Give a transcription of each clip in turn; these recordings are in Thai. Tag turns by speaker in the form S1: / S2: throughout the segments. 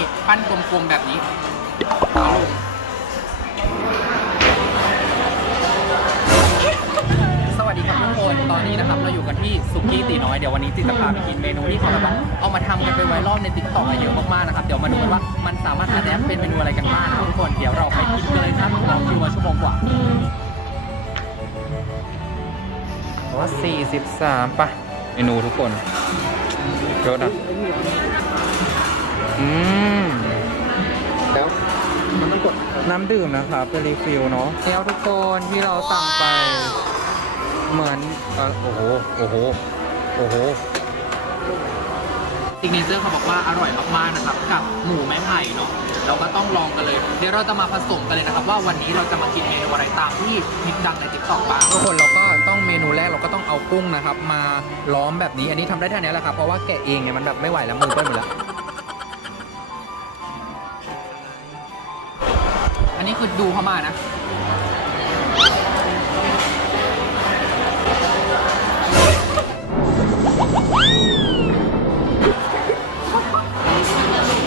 S1: ี่ปั้นกลมๆแบบนี้เอาลงสวัสดีครับทุกคน ตอนนี้นะครับเราอยู่กันที่สุกี้ตีน้อย เดี๋ยววันนี้ติจะพาไปกินเมนูที่เขาแบบเอามาทำกันไปไวรัลในติ๊กต็อกเยอะมากๆนะครับ เดี๋ยวมาดูกันว่ามันสามารถอัดแอปเป็นเมนูอะไรกันบ้างนะครับทุกคน เดี๋ยวเราไปกินกันเลยครับเราคิวมาชั่วโมงกว่าว่า43ป่ะ เมนูทุกคนเยอะนะ อืม แล้วมันต้องกดน้ำดื่มนะครับเป็นรีฟิลเนาะแล้วทุกคนที่เราสั่งไป เหมือนเอ่อโอ้โห โอ้โห โอ้โห ซิกเนเจอร์เขาบอกว่าอร่อยมากๆนะครับ กับหมูไม้ไผ่เนาะเราก็ต้องลองกันเลย เดี๋ยวเราจะมาผสมกันเลยนะครับ ว่าวันนี้เราจะมากินเมนูอะไรตามที่มิตดังในติ๊กต็อกบ้างทุกคนเราก็ต้องเมนูแรกเราก็ต้องเอากุ้งนะครับ มาล้อมแบบนี้อันนี้ทำได้แค่นี้แหละครับเพราะว่าแกะเองเนี่ยมันแบบไม่ไหวแล้วมือเปื้อนหมดแล้ว นนี้คือดูเข้ามานะ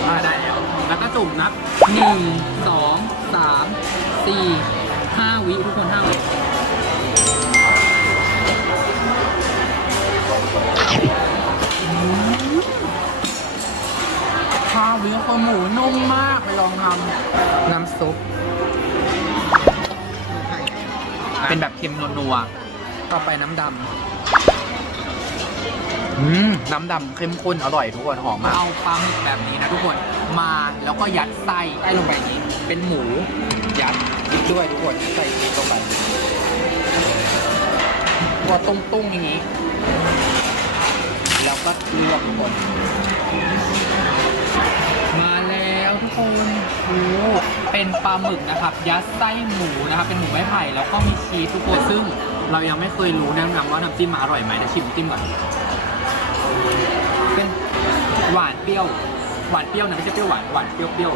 S1: อ่าได้แล้ว แล้วก็จุ่มนับหนึ่งสองสามสี่ห้าวิทุกคนห้าวิข้าววิคนหมูนุ่มมากไปลองทำน้ำซุป เป็นแบบเค็มนัวๆ ต่อไปน้ำดำอืมน้ำดำเข้มข้นอร่อยทุกคนหอมมาก เอาปลาหมึกแบบนี้นะทุกคน มาแล้วก็ยัดไส้ไส้ลงไปอย่างนี้ เป็นหมู ยัดด้วยทุกคนใส่พริกลงไปตัวตุ้งๆอย่างนี้ แล้วก็ลวกทุกคน มาแล้วทุกคนโอ้โห เป็นปลาหมึกนะครับ ยัดไส้หมูนะครับ เป็นหมูไม้ไผ่แล้วก็มีชีสทุกคนซึ่งเรายังไม่เคยรู้แนะนำว่าน้ำจิ้มมาอร่อยไหมเดี๋ยวชิมน้ำจิ้มก่อนเป็นหวานเปรี้ยวหวานเปรี้ยวนะไม่ใช่เปรี้ยวหวานหวานเปรี้ยวเปรี้ยว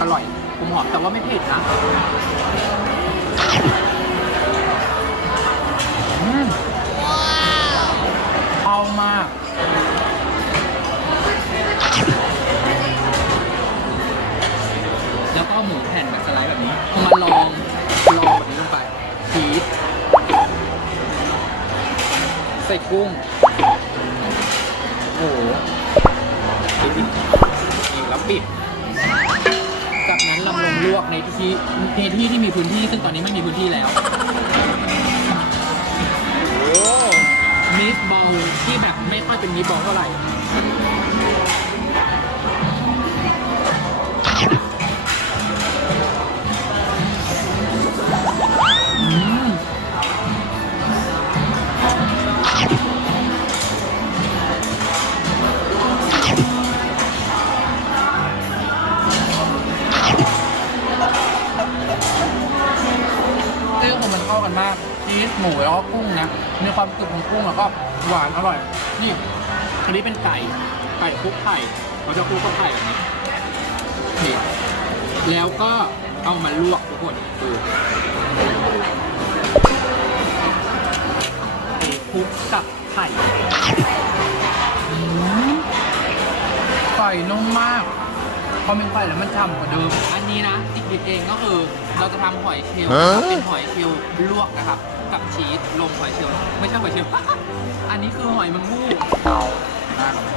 S1: อร่อยผมหอมแต่ว่าไม่เผ็ดนะ ใส่กุ้ง โอ้โหปิดอีกนี่แล้วปิด จากนั้นเราลงลวกในที่ในที่ที่มีพื้นที่ซึ่งตอนนี้ไม่มีพื้นที่แล้ว โอ้มิสบอลที่แบบไม่ค่อยเป็นมิสบอลเท่าไหร่ มากชีสหมูแล้วก็กุ้งนะมีความกรึบของกุ้งแล้วก็หวานอร่อย นี่อันนี้เป็นไก่ไก่คลุกไข่เราจะคลุกกับไข่แบบนี้นี่แล้วก็เอามาลวกทุกคนดูคลุกกับไข่ไก่นุ่มมากพอเป็นไข่แล้วมันฉ่ำกว่าเดิม อันนี้นะติดดิบเองก็คือ เราจะทำหอยเชลล์นะครับเป็นหอยเชลล์ลวกนะครับ กับชีสลงหอยเชลล์ไม่ใช่หอยเชลล์ อันนี้คือหอยแมังมูน่าลอง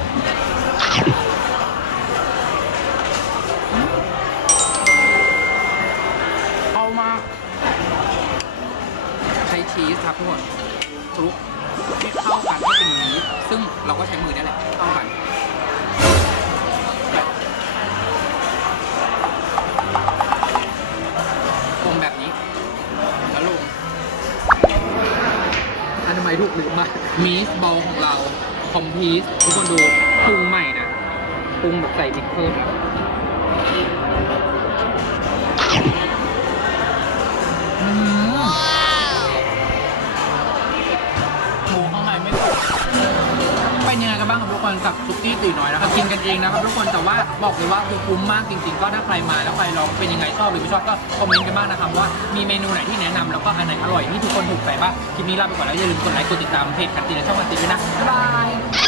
S1: เอามา ใช้ชีสครับทุกคนคลุกให้เข้ากันให้เป็นนี้ ซึ่งเราก็ใช้มือนี่แหละเข้ากัน ไมถูกหรือมามีสบอลของเรา คอมพีสทุกคนดูปรุงใหม่นะปรุงแบบใส่พริกเพิ่มนะ บ้างครับทุกคนกับซุกี้ตีน้อยนะครับกินกันเองนะครับทุกคนแต่ว่าบอกเลยว่าคือคุ้มมากจริงๆ ก็ถ้าใครมาแล้วใครลองเป็นยังไงชอบหรือไม่ชอบก็คอมเมนต์กันบ้างนะครับว่ามีเมนูไหนที่แนะนำแล้วก็อันไหนอร่อยที่ทุกคนถูกใจบ้างคลิปนี้ลาไปก่อนแล้วอย่าลืมกดไลค์กดติดตามเพจกันตีและช่องกันตีด้วยนะบ๊ายบาย